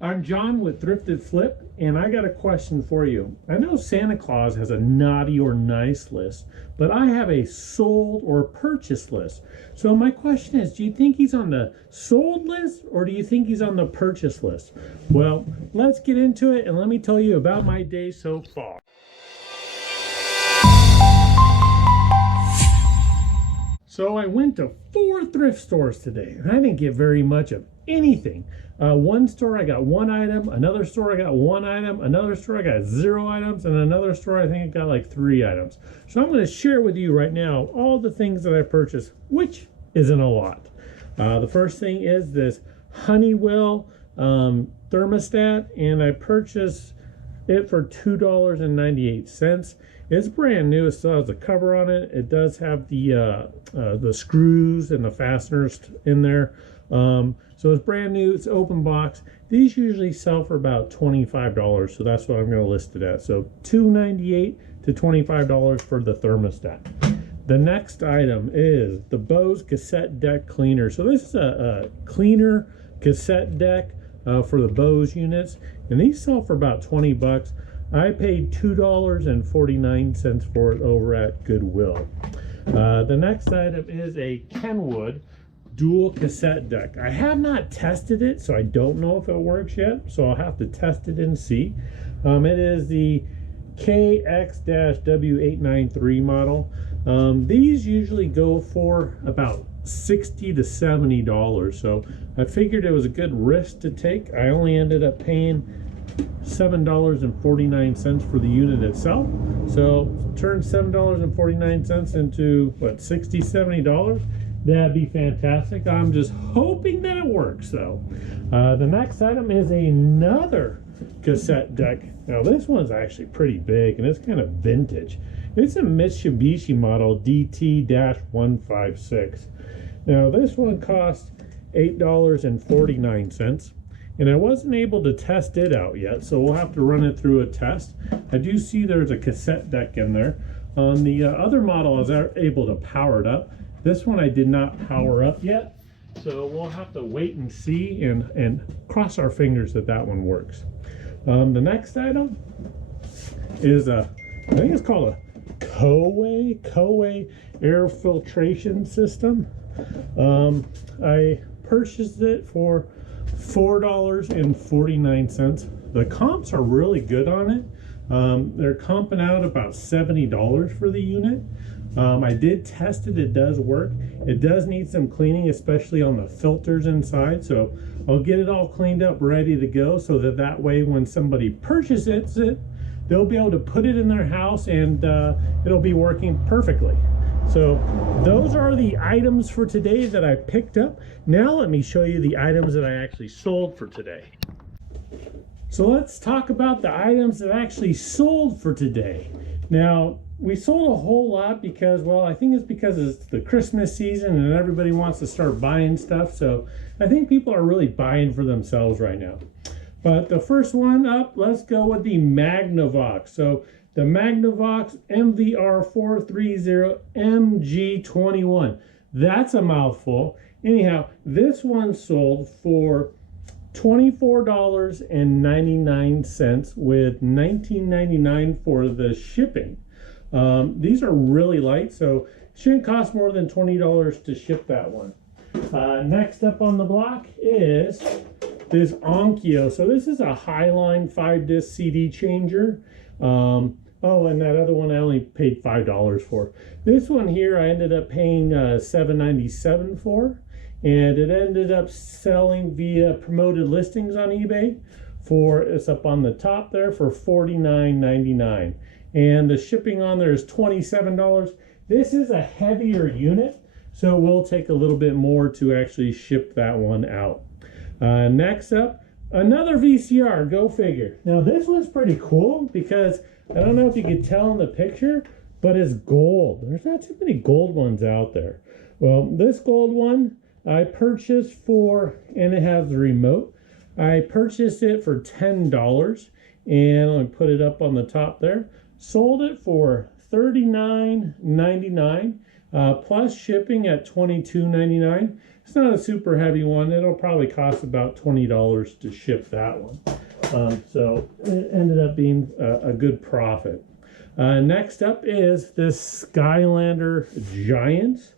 I'm John with Thrifted Flip, and I got a question for you. I know Santa Claus has a naughty or nice list, but I have a sold or purchase list. So my question is, do you think he's on the sold list or do you think he's on the purchase list? Well, let's get into it and let me tell you about my day so far. So I went to 4 thrift stores today, and I didn't get very much of anything. One store I got 1 item, another store I got 1 item, another store I got 0 items, and another store I think I got like 3 items. So I'm going to share with you right now all the things that I purchased, which isn't a lot. The first thing is this Honeywell thermostat, and I purchased it for $2.98. It's brand new. It still has the cover on it. It does have the screws and the fasteners in there. So it's brand new. It's open box. These usually sell for about $25, so that's what I'm going to list it at. So $2.98 to $25 for the thermostat. The next item is the Bose cassette deck cleaner. So this is a cleaner cassette deck for the Bose units, and these sell for about 20 bucks. I paid $2.49 for it over at Goodwill. The next item is a Kenwood dual cassette deck. I have not tested it, so I don't know if it works yet, so I'll have to test it and see. It is the KX-W893 model. These usually go for about $60 to $70, so I figured it was a good risk to take. I only ended up paying $7.49 for the unit itself, so turn $7.49 into what, $60, $70? That'd be fantastic. I'm just hoping that it works though. The next item is another cassette deck. Now this one's actually pretty big and it's kind of vintage. It's a Mitsubishi model DT-156. Now this one cost $8.49. and I wasn't able to test it out yet, so we'll have to run it through a test. I do see there's a cassette deck in there. On the other model, I was able to power it up. This one I did not power up yet, so we'll have to wait and see and cross our fingers that that one works. The next item is I think it's called a Koei air filtration system. I purchased it for $4.49. The comps are really good on it. They're comping out about $70 for the unit. I did test it. It does work. It does need some cleaning, especially on the filters inside, so I'll get it all cleaned up, ready to go, so that way when somebody purchases it, they'll be able to put it in their house and it'll be working perfectly. So those are the items for today that I picked up. Now let me show you the items that I actually sold for today. So let's talk about the items that I actually sold for today. Now, we sold a whole lot because, well, I think it's because it's the Christmas season and everybody wants to start buying stuff. So I think people are really buying for themselves right now. But the first one up, let's go with the Magnavox. So the Magnavox MVR430 MG21. That's a mouthful. Anyhow, this one sold for $24.99 with $19.99 for the shipping. These are really light, so it shouldn't cost more than $20 to ship that one. Next up on the block is this Onkyo. So this is a Highline 5-disc CD changer. Oh, and that other one I only paid $5 for. This one here I ended up paying $7.97 for, and it ended up selling via promoted listings on eBay for, it's up on the top there, for $49.99. And the shipping on there is $27. This is a heavier unit, so we'll take a little bit more to actually ship that one out. Next up, another VCR, go figure. Now this one's pretty cool because I don't know if you can tell in the picture, but it's gold. There's not too many gold ones out there. Well, this gold one I purchased for, and it has the remote. I purchased it for $10, and I'll put it up on the top there. Sold it for $39.99. plus shipping at $22.99. It's not a super heavy one. It'll probably cost about $20 to ship that one. So it ended up being a good profit. Next up is this Skylander Giant.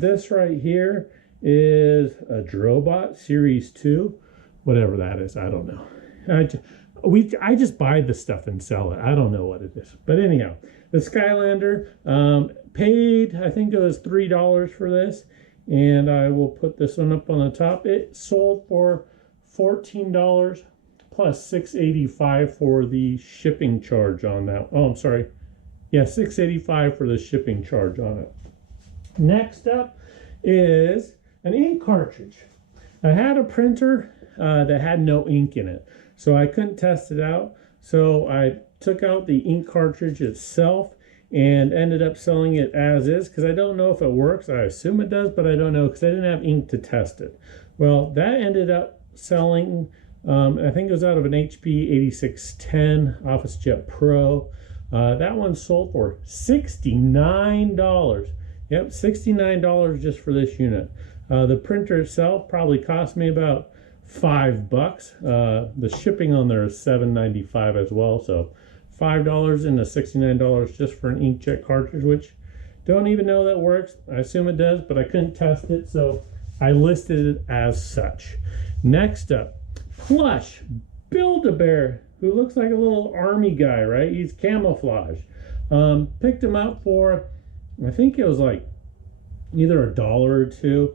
This right here is a Drobot Series 2, whatever that is. I don't know. I just buy the stuff and sell it. I don't know what it is. But anyhow, the Skylander, paid, I think it was $3 for this. And I will put this one up on the top. It sold for $14 plus $6.85 for the shipping charge on that. Oh, I'm sorry. Yeah, $6.85 for the shipping charge on it. Next up is an ink cartridge. I had a printer that had no ink in it, so I couldn't test it out. So I took out the ink cartridge itself and ended up selling it as is because I don't know if it works. I assume it does, but I don't know because I didn't have ink to test it. Well, that ended up selling, I think it was out of an HP 8610 OfficeJet Pro. That one sold for $69. Yep, $69 just for this unit. The printer itself probably cost me about $5. The shipping on there is $7.95 as well, so $5 and $69 just for an inkjet cartridge, which don't even know that works. I assume it does, but I couldn't test it, so I listed it as such. Next up, Plush Build-A-Bear, who looks like a little army guy, right? He's camouflage. Picked him up for, I think it was like either $1 or $2.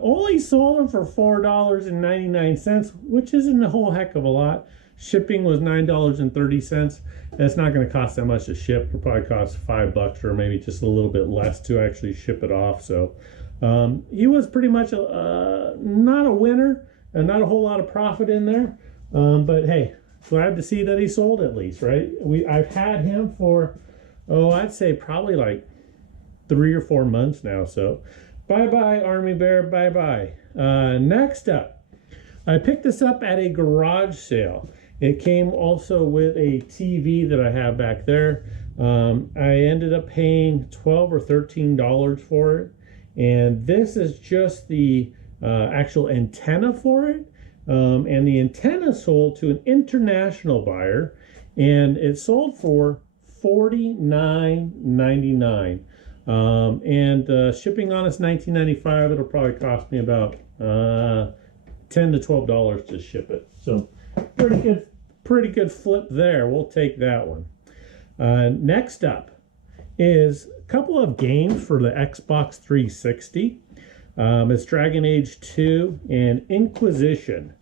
Only sold him for $4.99, which isn't a whole heck of a lot. Shipping was $9.30. It's not going to cost that much to ship. It'll probably cost $5 or maybe just a little bit less to actually ship it off. So he was pretty much not a winner and not a whole lot of profit in there. But hey, glad to see that he sold at least, right? I've had him for, I'd say probably like 3 or 4 months now. So bye-bye, Army Bear, bye-bye. Next up, I picked this up at a garage sale. It came also with a TV that I have back there. I ended up paying $12 or $13 for it. And this is just the actual antenna for it. And the antenna sold to an international buyer. And it sold for $49.99. And shipping on it's $19.95. It'll probably cost me about $10 to $12 to ship it. So pretty good flip there. We'll take that one. Next up is a couple of games for the Xbox 360. It's Dragon Age 2 and Inquisition.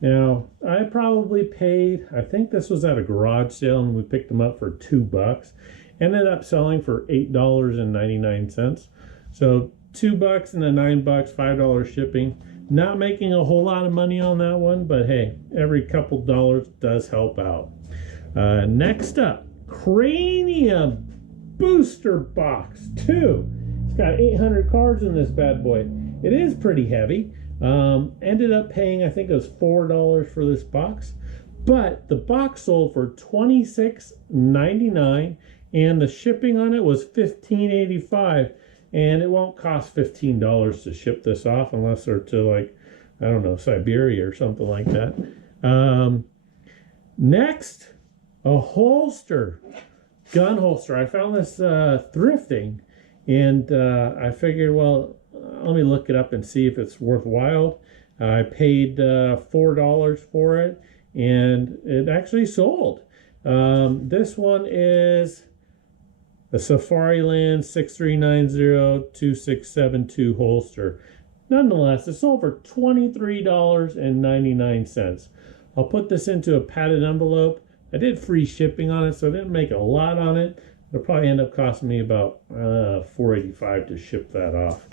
Now, I probably paid, I think this was at a garage sale and we picked them up for $2. Ended up selling for $8.99. So $2 and a $9, $5 shipping. Not making a whole lot of money on that one, but hey, every couple dollars does help out. Next up, Cranium Booster Box 2. It's got 800 cards in this bad boy. It is pretty heavy. Ended up paying, I think it was $4 for this box, but the box sold for $26.99 and the shipping on it was $15.85. And it won't cost $15 to ship this off unless they're to, like, I don't know, Siberia or something like that. Next, a holster, gun holster. I found this thrifting, and I figured, well, let me look it up and see if it's worthwhile. I paid $4 for it, and it actually sold. This one is the Safariland 6390-2672 holster. Nonetheless, it sold for $23.99. I'll put this into a padded envelope. I did free shipping on it, so I didn't make a lot on it. It'll probably end up costing me about $4.85 to ship that off.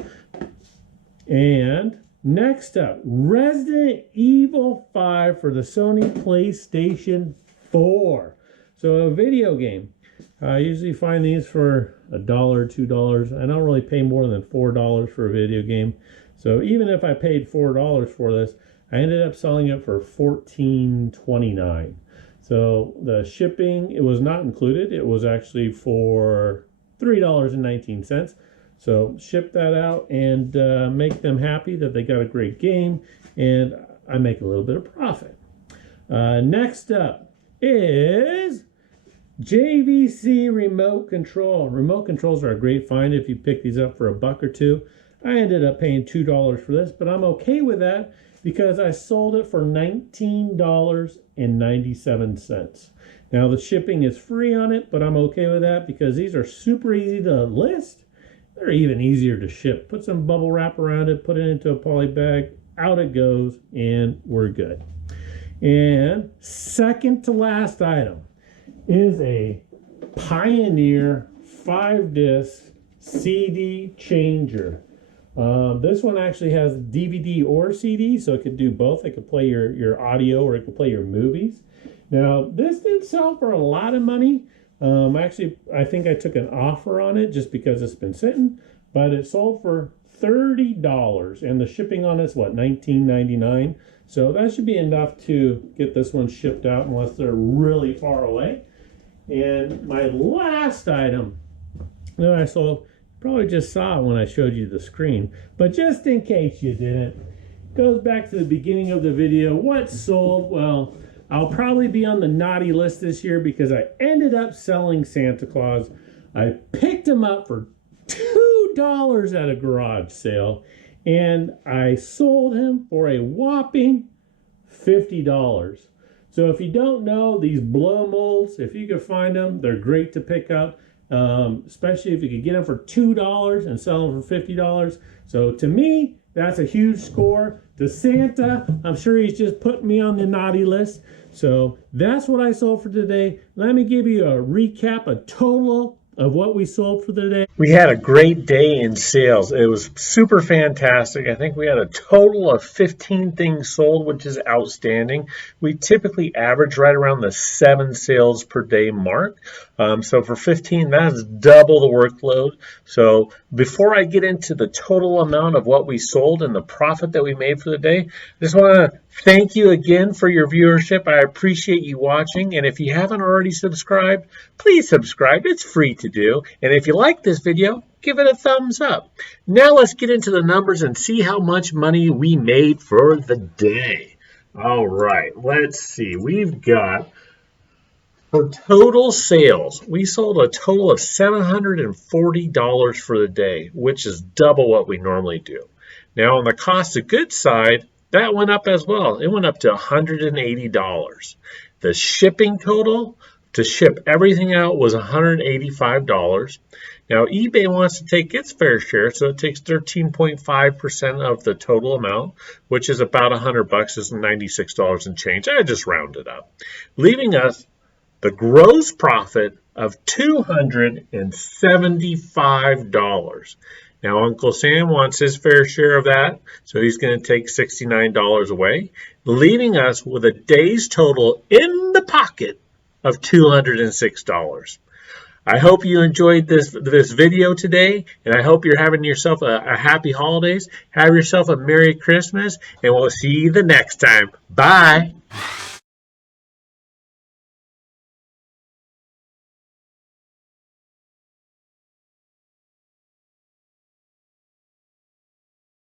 And next up, Resident Evil 5 for the Sony PlayStation 4. So a video game. I usually find these for $1, $2. I don't really pay more than $4 for a video game. So even if I paid $4 for this, I ended up selling it for $14.29. So the shipping, it was not included. It was actually for $3.19. So ship that out and make them happy that they got a great game, and I make a little bit of profit. Next up is Jvc Remote Control. Remote controls are a great find if you pick these up for $1 or $2. I ended up paying $2 for this, but I'm okay with that because I sold it for $19.97. Now the shipping is free on it, but I'm okay with that because these are super easy to list. They're even easier to ship. Put some bubble wrap around it, put it into a poly bag, out it goes, and we're good. And second to last item is a Pioneer 5-disc CD changer. This one actually has DVD or CD, so it could do both. It could play your audio or it could play your movies. Now, this didn't sell for a lot of money. Actually, I think I took an offer on it just because it's been sitting, but it sold for $30, and the shipping on it's what, $19.99. So that should be enough to get this one shipped out unless they're really far away. And my last item that I sold, probably just saw it when I showed you the screen, but just in case you didn't, goes back to the beginning of the video. What sold? Well, I'll probably be on the naughty list this year because I ended up selling Santa Claus. I picked him up for $2 at a garage sale, and I sold him for a whopping $50. So if you don't know, these blow molds, if you could find them, they're great to pick up, especially if you could get them for $2 and sell them for $50. So to me, that's a huge score. To Santa, I'm sure he's just putting me on the naughty list. So that's what I sold for today. Let me give you a recap, a total of what we sold for the day. We had a great day in sales. It was super fantastic. I think we had a total of 15 things sold, which is outstanding. We typically average right around the 7 sales per day mark. So for 15, that's double the workload. So before I get into the total amount of what we sold and the profit that we made for the day, I just want to thank you again for your viewership. I appreciate you watching. And if you haven't already subscribed, please subscribe. It's free to do. And if you like this video, give it a thumbs up. Now let's get into the numbers and see how much money we made for the day. All right, let's see. We've got, for total sales, we sold a total of $740 for the day, which is double what we normally do. Now on the cost of goods side, that went up as well. It went up to $180. The shipping total to ship everything out was $185. Now eBay wants to take its fair share, so it takes 13.5% of the total amount, which is about $100, is $96 and change. I just rounded up, leaving us the gross profit of $275. Now, Uncle Sam wants his fair share of that, so he's going to take $69 away, leaving us with a day's total in the pocket of $206. I hope you enjoyed this video today, and I hope you're having yourself a happy holidays. Have yourself a Merry Christmas, and we'll see you the next time. Bye.